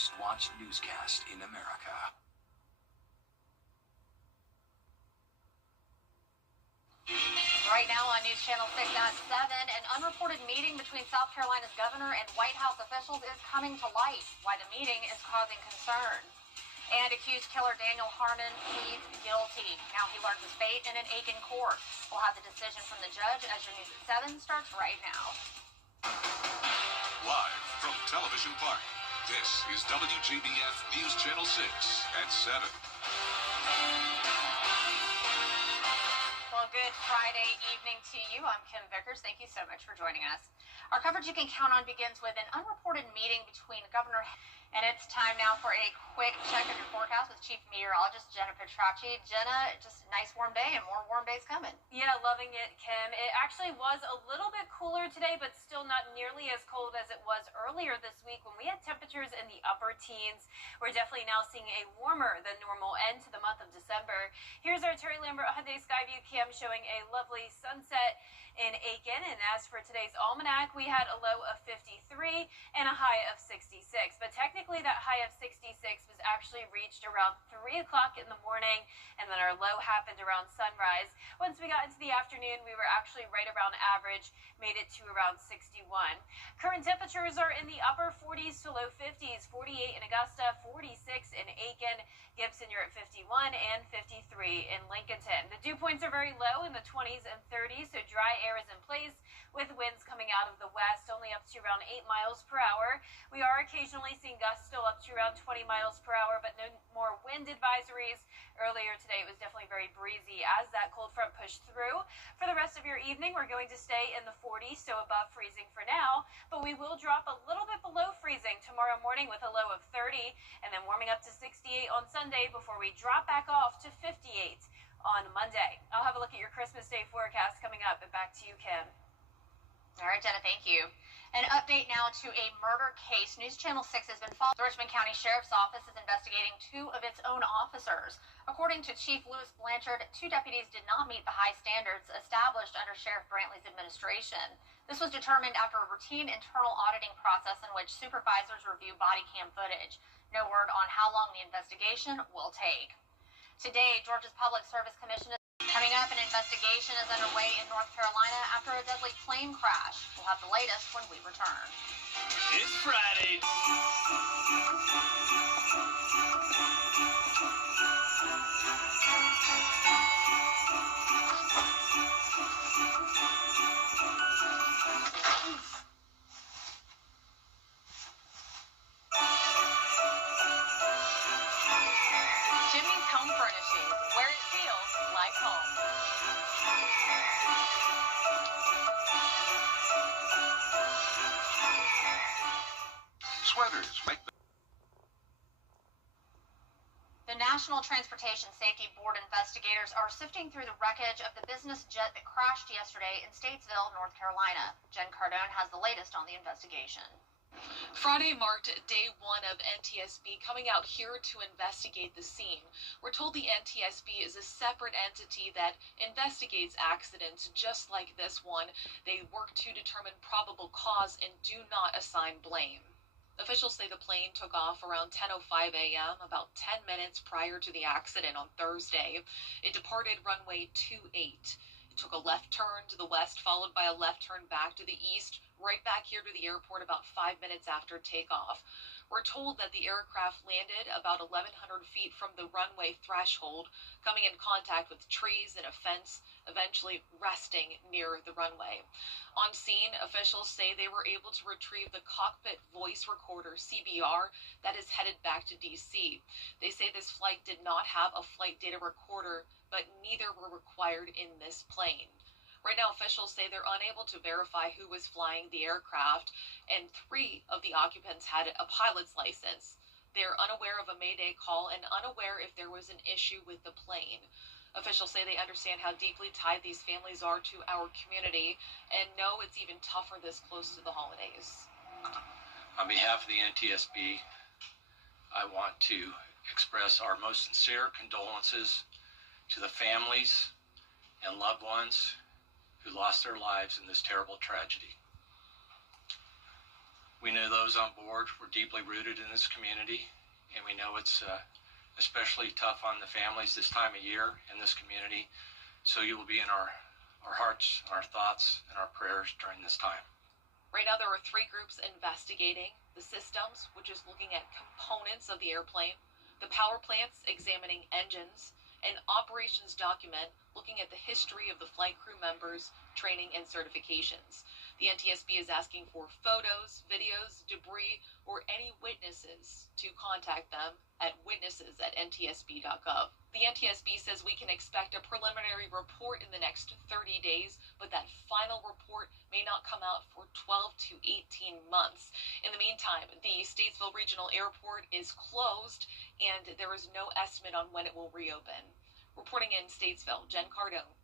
most watched newscast in America. Right now on News Channel 6 at 7, an unreported meeting between South Carolina's governor and White House officials is coming to light. Why the meeting is causing concern. And accused killer Daniel Harmon pleads guilty. Now he learns his fate in an Aiken court. We'll have the decision from the judge as your News at 7 starts right now. Live from Television Park, this is WJBF News Channel 6 at 7. Well, good Friday evening to you. I'm Kim Vickers. Thank you so much for joining us. Our coverage you can count on begins with an unreported meeting between Governor... And it's time now for a quick check of your forecast with Chief Meteorologist Jenna Petracci. Jenna, just a nice warm day and more warm days coming. Yeah, loving it, Kim. It actually was a little bit cooler today, but still not nearly as cold as it was earlier this week when we had temperatures in the upper teens. We're definitely now seeing a warmer than normal end to the month of December. Here's our Terry Lambert Hyundai Skyview cam showing a lovely sunset in Aiken. And as for today's almanac, we had a low of 53 and a high of 66. But technically that high of 66 was actually reached around 3 o'clock in the morning, and then our low happened around sunrise. Once we got into the afternoon, we were actually right around average, made it to around 61. Current temperatures are in the upper 40s to low 50s, 48 in Augusta, 46 in Aiken, Gibson you're at 51, and 53 in Lincolnton. The dew points are very low in the 20s and 30s, so dry air is in place with winds coming out of the west only up to around 8 miles per hour. We are occasionally seeing gusts still up to around 20 miles per hour, but no more wind advisories. Earlier today, it was definitely very breezy as that cold front pushed through. For the rest of your evening, we're going to stay in the 40s, so above freezing for now, but we will drop a little bit below freezing tomorrow morning with a low of 30, and then warming up to 68 on Sunday before we drop back off to 58 on Monday. I'll have a look at your Christmas Day forecast coming up, and back to you, Kim. All right, Jenna, thank you. An update now to a murder case. News Channel 6 has been following. The Richmond County Sheriff's Office is investigating 2 of its own officers. According to Chief Louis Blanchard, 2 deputies did not meet the high standards established under Sheriff Brantley's administration. This was determined after a routine internal auditing process in which supervisors review body cam footage. No word on how long the investigation will take. Today, Georgia's Public Service Commission is coming up. An investigation is underway in North Carolina after a deadly plane crash. We'll have the latest when we return. It's Friday. Jimmy's Home Furnishings, where it feels like home. Sweaters make The National Transportation Safety Board investigators are sifting through the wreckage of the business jet that crashed yesterday in Statesville, North Carolina. Jen Cardone has the latest on the investigation. Friday marked day 1 of NTSB coming out here to investigate the scene. We're told the NTSB is a separate entity that investigates accidents just like this one. They work to determine probable cause and do not assign blame. Officials say the plane took off around 10:05 a.m., about 10 minutes prior to the accident on Thursday. It departed runway 28. It took a left turn to the west, followed by a left turn back to the east, right back here to the airport about 5 minutes after takeoff. We're told that the aircraft landed about 1,100 feet from the runway threshold, coming in contact with trees and a fence, eventually resting near the runway. On scene, officials say they were able to retrieve the cockpit voice recorder, CBR, that is headed back to D.C. They say this flight did not have a flight data recorder, but neither were required in this plane. Right now, officials say they're unable to verify who was flying the aircraft, and 3 of the occupants had a pilot's license. They're unaware of a Mayday call and unaware if there was an issue with the plane. Officials say they understand how deeply tied these families are to our community and know it's even tougher this close to the holidays. On behalf of the NTSB, I want to express our most sincere condolences to the families and loved ones who lost their lives in this terrible tragedy. We know those on board were deeply rooted in this community, and we know it's especially tough on the families this time of year in this community. So you will be in our hearts, our thoughts, and our prayers during this time. Right now, there are 3 groups investigating: the systems, which is looking at components of the airplane; the power plants, examining engines; an operations document looking at the history of the flight crew members' training and certifications. The NTSB is asking for photos, videos, debris, or any witnesses to contact them at witnesses@ntsb.gov. The NTSB says we can expect a preliminary report in the next 30 days, but that final report may not come out for 12 to 18 months. In the meantime, the Statesville Regional Airport is closed, and there is no estimate on when it will reopen. Reporting in Statesville, Jen Cardone.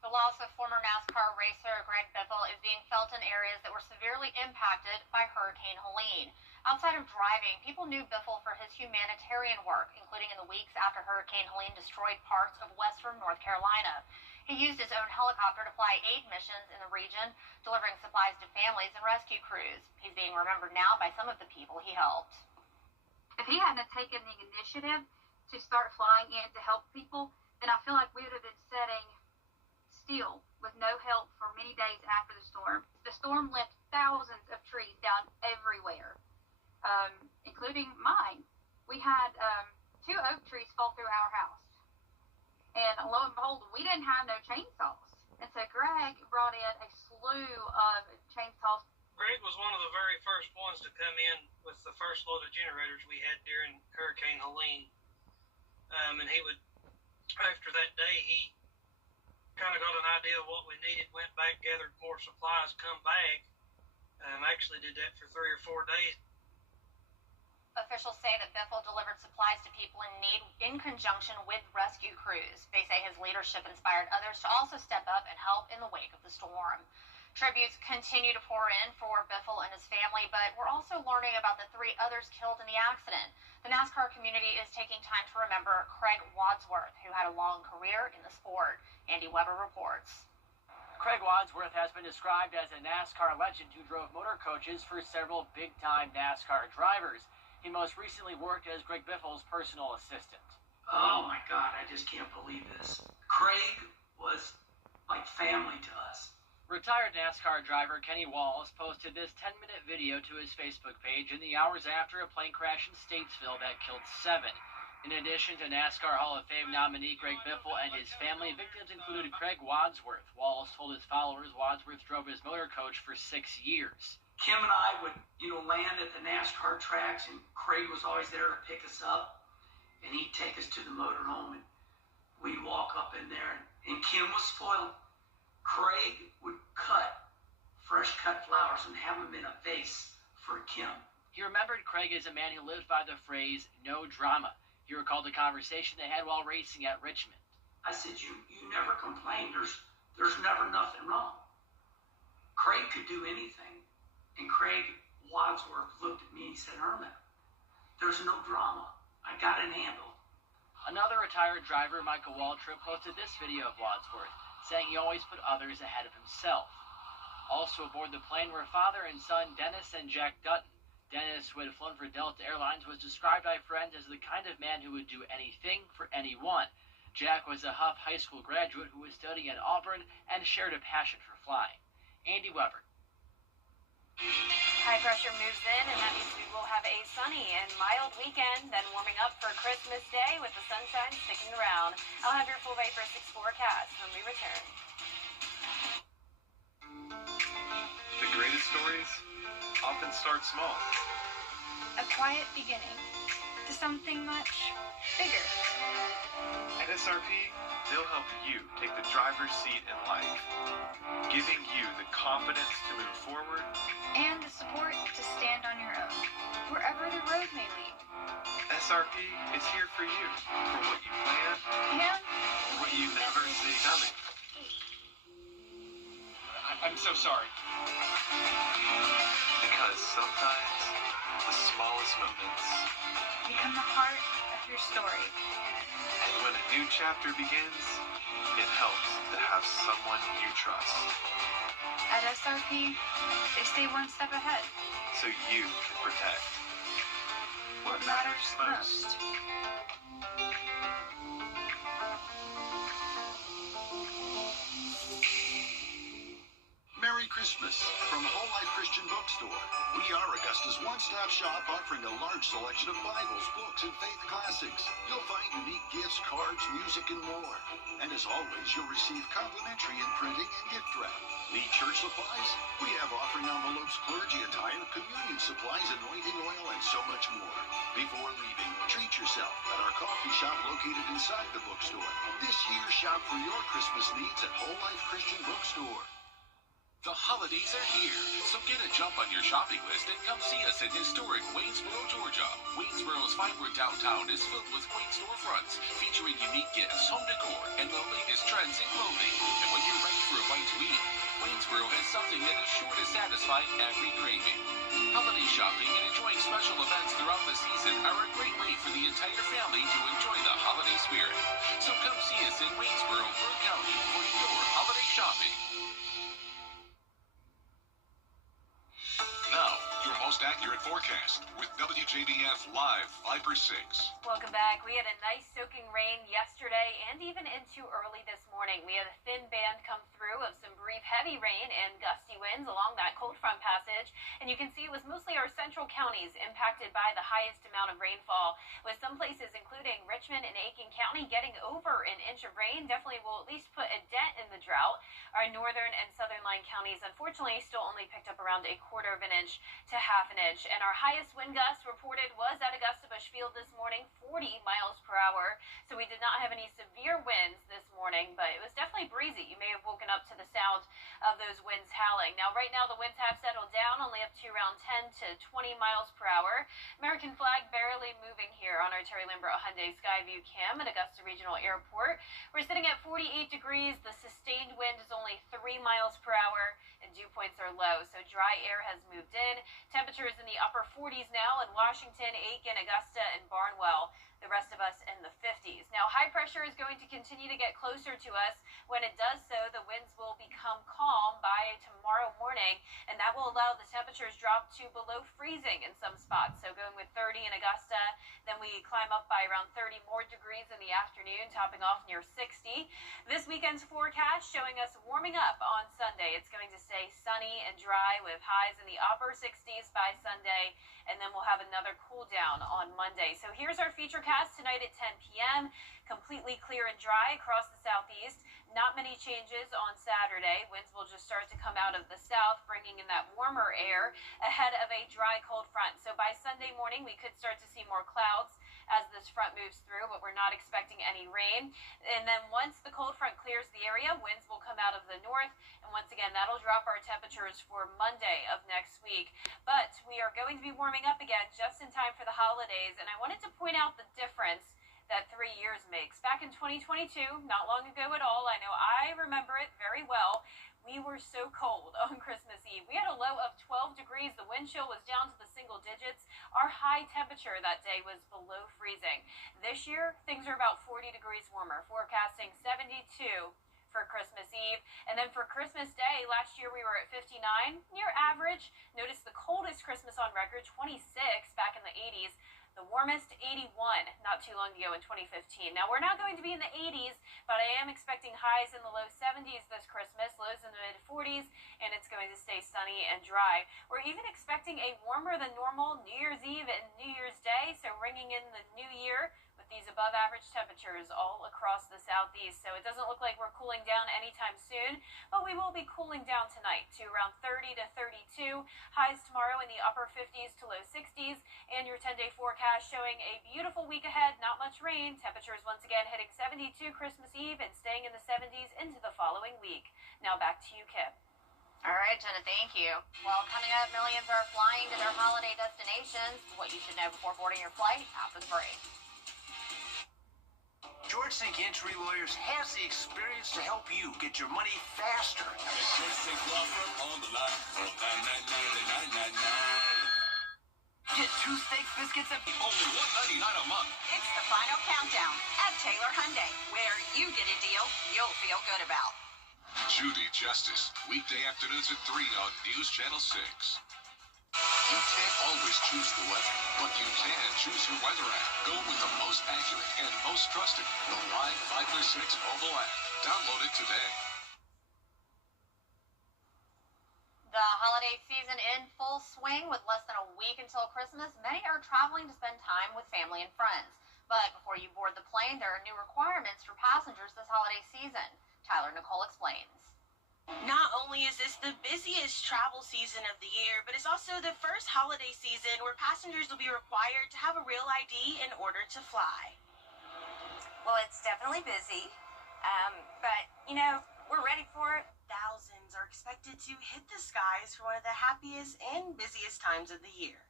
The loss of former NASCAR racer Greg Biffle is being felt in areas that were severely impacted by Hurricane Helene. Outside of driving, people knew Biffle for his humanitarian work, including in the weeks after Hurricane Helene destroyed parts of western North Carolina. He used his own helicopter to fly aid missions in the region, delivering supplies to families and rescue crews. He's being remembered now by some of the people he helped. If he hadn't taken the initiative to start flying in to help people, then I feel like we would have been setting still with no help for many days after the storm. The storm left thousands of trees down everywhere, including mine. We had 2 oak trees fall through our house. And lo and behold, we didn't have no chainsaws. And so Greg brought in a slew of chainsaws. Greg was one of the very first ones to come in with the first load of generators we had during Hurricane Helene. And he would, after that day, he kind of got an idea of what we needed, went back, gathered more supplies, come back. Actually did that for 3 or 4 days. Officials say that Biffle delivered supplies to people in need in conjunction with rescue crews. They say his leadership inspired others to also step up and help in the wake of the storm. Tributes continue to pour in for Biffle and his family, but we're also learning about the 3 others killed in the accident. The NASCAR community is taking time to remember Craig Wadsworth, who had a long career in the sport. Andy Weber reports. Craig Wadsworth has been described as a NASCAR legend who drove motor coaches for several big-time NASCAR drivers. He most recently worked as Greg Biffle's personal assistant. Oh my God, I just can't believe this. Craig was like family to us. Retired NASCAR driver Kenny Walls posted this 10-minute video to his Facebook page in the hours after a plane crash in Statesville that killed 7. In addition to NASCAR Hall of Fame nominee Greg Biffle and his family, victims included Craig Wadsworth. Walls told his followers Wadsworth drove his motor coach for 6 years. Kim and I would, land at the NASCAR tracks, and Craig was always there to pick us up, and he'd take us to the motorhome, and we'd walk up in there, and Kim was spoiled. Craig would cut fresh cut flowers and have them in a vase for Kim. He remembered Craig as a man who lived by the phrase, no drama. He recalled the conversation they had while racing at Richmond. I said, you never complained. There's never nothing wrong. Craig could do anything. And Craig Wadsworth looked at me and he said, Herman, there's no drama. I got it handled. Another retired driver, Michael Waltrip, posted this video of Wadsworth, saying he always put others ahead of himself. Also aboard the plane were father and son Dennis and Jack Dutton. Dennis, who had flown for Delta Airlines, was described by friends as the kind of man who would do anything for anyone. Jack was a Huff High School graduate who was studying at Auburn and shared a passion for flying. Andy Weber. High pressure moves in, and that means we will have a sunny and mild weekend, then warming up for Christmas Day with the sunshine sticking around. I'll have your full Vapor 6 forecast when we return. The greatest stories often start small. A quiet beginning to something much bigger. At SRP, they'll help you take the driver's seat in life, giving you the confidence to move forward and the support to stand on your own, wherever the road may lead. SRP is here for you, for what you plan and what you never see coming. I'm so sorry. Because sometimes the smallest moments become the heart of your story. And when a new chapter begins, it helps to have someone you trust. At SRP, they stay one step ahead. So you can protect What matters most. Merry Christmas from Whole Life Christian Bookstore. We are Augusta's one-stop shop offering a large selection of Bibles, books, and faith classics. You'll find unique gifts, cards, music, and more. And as always, you'll receive complimentary imprinting and gift wrap. Need church supplies? We have offering envelopes, clergy attire, communion supplies, anointing oil, and so much more. Before leaving, treat yourself at our coffee shop located inside the bookstore. This year, shop for your Christmas needs at Whole Life Christian Bookstore. The holidays are here, so get a jump on your shopping list and come see us in historic Waynesboro, Georgia. Waynesboro's vibrant downtown is filled with quaint storefronts featuring unique gifts, home decor, and the latest trends in clothing. And when you're ready for a bite to eat, Waynesboro has something that is sure to satisfy every craving. Holiday shopping and enjoying special events throughout the season are a great way for the entire family to enjoy the holiday spirit. So come see us in Waynesboro, Burke County for your holiday shopping. Now, your most accurate forecast with WJBF Live Viper 6. Welcome back. We had a nice soaking rain yesterday and even into early this morning. We had a thin band come through of some brief heavy rain and gusty winds along that cold front passage. And you can see it was mostly our central counties impacted by the highest amount of rainfall, with some places including Richmond and Aiken County getting over an inch of rain. Definitely will at least put a dent in the drought. Our northern and southern line counties unfortunately still only picked up around a quarter of an inch to half an inch. And our highest wind gust reported was at Augusta Bush Field this morning, 40 miles per hour. So we did not have any severe winds this morning, but it was definitely breezy. You may have woken up to the sound of those winds howling. Now, right now, the winds have settled down, only up to around 10 to 20 miles per hour. American flag barely moving here on our Terry Lambert Hyundai Skyview Cam at Augusta Regional Airport. We're sitting at 48 degrees. The sustained wind is only 3 miles per hour, and dew points are low, so dry air has moved in. Temperatures in the upper 40s now in Washington, Aiken, Augusta, and Barnwell. The rest of us in the 50s. Now, high pressure is going to continue to get closer to us. When it does so, the winds will become calm by tomorrow morning, and that will allow the temperatures drop to below freezing in some spots. So going with 30 in Augusta, then we climb up by around 30 more degrees in the afternoon, topping off near 60. This weekend's forecast showing us warming up on Sunday. It's going to stay sunny and dry with highs in the upper 60s by Sunday, and then we'll have another cool down on Monday. So here's our feature cast tonight at 10 p.m. Completely clear and dry across the southeast. Not many changes on Saturday. Winds will just start to come out of the south, bringing in that warmer air ahead of a dry, cold front. So by Sunday morning, we could start to see more clouds as this front moves through, but we're not expecting any rain. And then once the cold front clears the area, winds will come out of the north. And once again, that'll drop our temperatures for Monday of next week. But we are going to be warming up again just in time for the holidays. And I wanted to point out the difference that 3 years makes. Back in 2022, not long ago at all, I know I remember it very well, we were so cold on Christmas Eve. We had a low of 12 degrees. The wind chill was down to the single digits. Our high temperature that day was below freezing. This year, things are about 40 degrees warmer, forecasting 72 for Christmas Eve. And then for Christmas Day, last year we were at 59, near average. Notice the coldest Christmas on record, 26 back in the 80s. The warmest, 81, not too long ago in 2015. Now, we're not going to be in the 80s, but I am expecting highs in the low 70s this Christmas, lows in the mid-40s, and it's going to stay sunny and dry. We're even expecting a warmer than normal New Year's Eve and New Year's Day, so ringing in the new year with these above-average temperatures all across the southeast. So it doesn't look like we're cooling down anytime soon, but we will be cooling down tonight to around 30 to 32. Highs tomorrow in the upper 50s to low 60s, and your 10-day forecast showing a beautiful week ahead, not much rain. Temperatures once again hitting 72 Christmas Eve and staying in the 70s into the following week. Now back to you, Kip. All right, Jenna, thank you. Well, coming up, millions are flying to their holiday destinations. What you should know before boarding your flight after the break. George Sink Entry Lawyers has the experience to help you get your money faster. George Sink Law Firm on the line. 999. Get 2 steaks, biscuits, and Only $1.99 a month. It's the final countdown at Taylor Hyundai, where you get a deal you'll feel good about. Judy Justice, weekday afternoons at 3 on News Channel 6. You can't always choose the weather, but you can choose your weather app. Go with the most accurate and most trusted, the Live 536 mobile app. Download it today. The holiday season in full swing with less than a week until Christmas. Many are traveling to spend time with family and friends. But before you board the plane, there are new requirements for passengers this holiday season. Tyler Nicole explains. Not only is this the busiest travel season of the year, but it's also the first holiday season where passengers will be required to have a real ID in order to fly. Well, it's definitely busy, but, you know, we're ready for it. Thousands are expected to hit the skies for one of the happiest and busiest times of the year.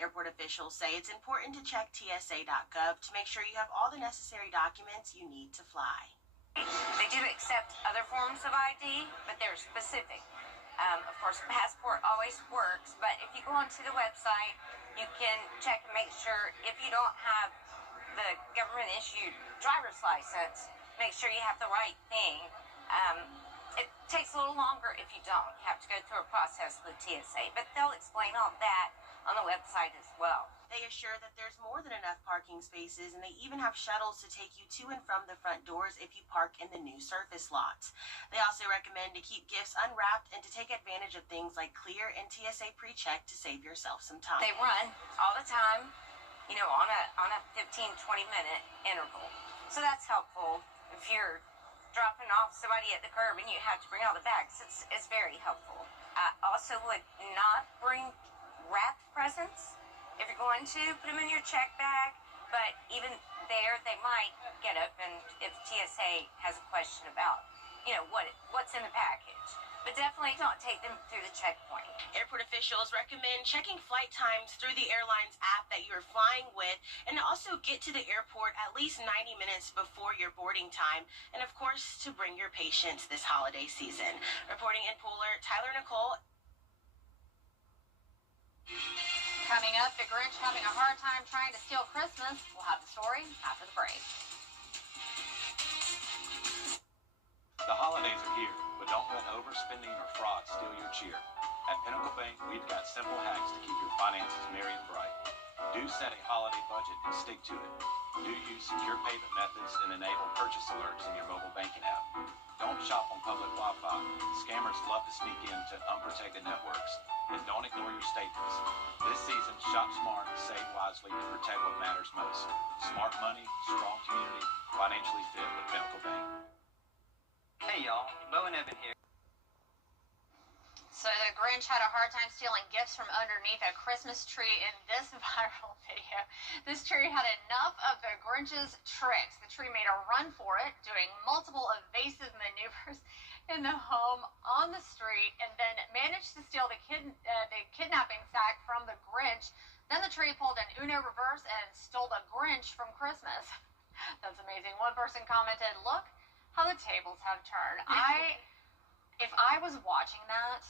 Airport officials say it's important to check TSA.gov to make sure you have all the necessary documents you need to fly. They do accept other forms of ID, but they're specific. Of course, passport always works, but if you go onto the website, you can check and make sure if you don't have the government-issued driver's license, make sure you have the right thing. It takes a little longer if you don't. You have to go through a process with TSA, but they'll explain all that on the website as well. They assure that there's more than enough parking spaces, and they even have shuttles to take you to and from the front doors if you park in the new surface lots. They also recommend to keep gifts unwrapped and to take advantage of things like Clear and TSA PreCheck to save yourself some time. They run all the time, you know, on a 15-20 minute interval. So that's helpful if you're dropping off somebody at the curb and you have to bring all the bags. It's very helpful. I also would not bring wrapped presents. If you're going to, put them in your check bag, but even there, they might get up and if TSA has a question about, you know, what's in the package. But definitely don't take them through the checkpoint. Airport officials recommend checking flight times through the airline's app that you're flying with, and also get to the airport at least 90 minutes before your boarding time, and of course, to bring your patients this holiday season. Reporting in Pooler, Tyler Nicole. Coming up, the Grinch having a hard time trying to steal Christmas. We'll have the story after the break. The holidays are here, but don't let overspending or fraud steal your cheer. At Pinnacle Bank, we've got simple hacks to keep your finances merry and bright. Do set a holiday budget and stick to it. Do use secure payment methods and enable purchase alerts in your mobile banking app. Don't shop on public Wi-Fi. Scammers love to sneak into unprotected networks. And don't ignore your staples. This season, shop smart and save wisely to protect what matters most. Smart money, strong community, financially fit with Pinnacle Bank. Hey y'all, Bo and Evan here. So the Grinch had a hard time stealing gifts from underneath a Christmas tree in this viral video. This tree had enough of the Grinch's tricks. The tree made a run for it, doing multiple evasive maneuvers in the home on the street, and then managed to steal the kidnapping sack from the Grinch. Then the tree pulled an Uno reverse and stole the Grinch from Christmas. That's amazing. One person commented, "Look how the tables have turned." If I was watching that,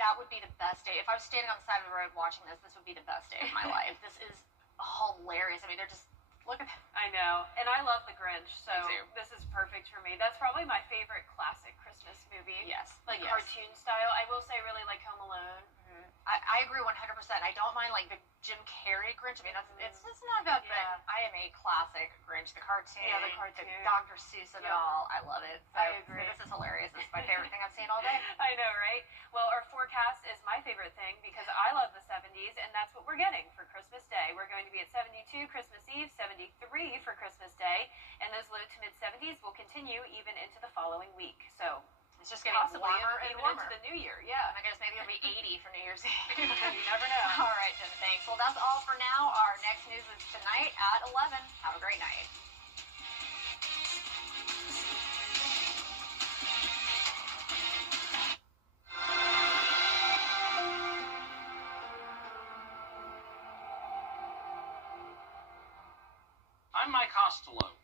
that would be the best day. If I was standing on the side of the road watching this, this would be the best day of my life. This is hilarious. I mean, they're just, look at that. I know, and I love The Grinch, so this is perfect for me. That's probably my favorite classic Christmas movie. Yes. Like cartoon style. I will say I really like Home Alone. I agree 100%. I don't mind like the Jim Carrey Grinch. I mean, it's not bad, but I am a classic Grinch. The cartoon, the cartoon, Dr. Seuss of it all. I love it. So, I agree. This is hilarious. This is my favorite thing I've seen all day. I know, right? Well, our forecast is my favorite thing because I love the 70s, and that's what we're getting for Christmas Day. We're going to be at 72 Christmas Eve, 73 for Christmas Day, and those low to mid 70s will continue even into the following week. So it's just getting warmer and warmer. Into the new year, yeah. I guess maybe it'll be 80 for New Year's Eve. You never know. All right, Jen, thanks. Well, that's all for now. Our next news is tonight at 11. Have a great night. I'm Mike Costello.